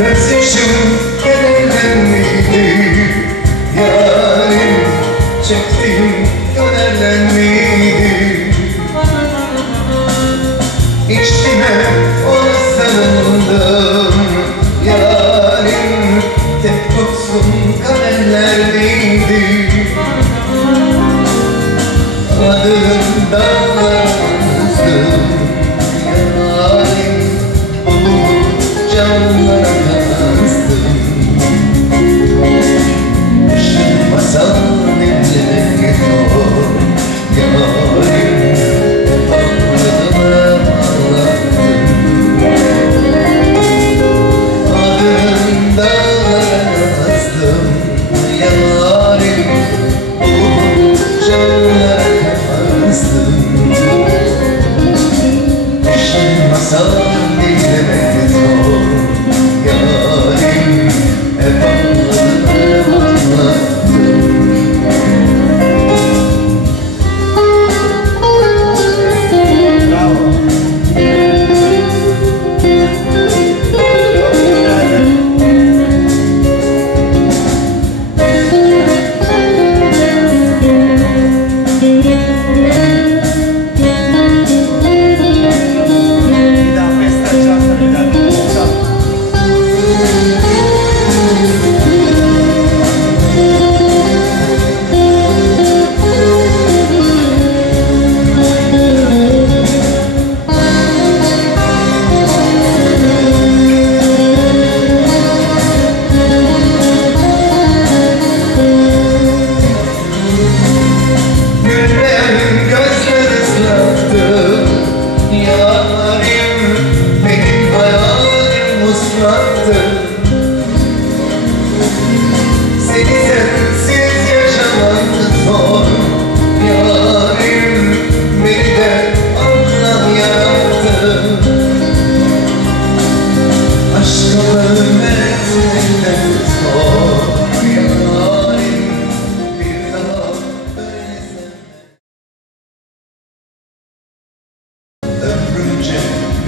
Göz yaşım miydi? Yarim çektiğim dönerden miydi? İçtime orasındım Yarim tek tutsun kaderler miydi?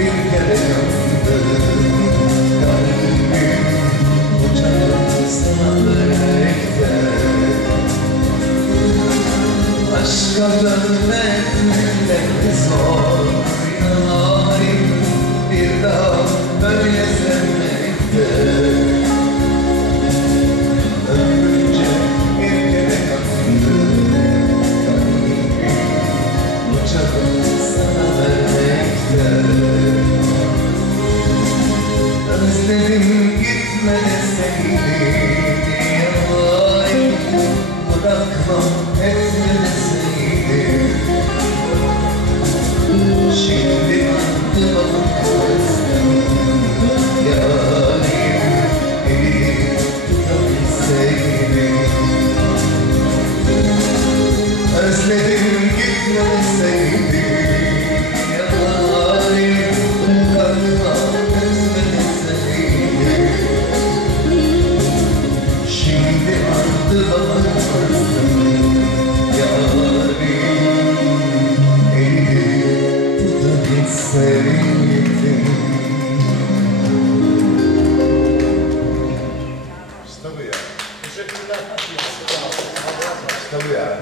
bir kere yandı Kalbim ocağını Aşka dönmek zor İnan bir daha böylesi 渋谷渋谷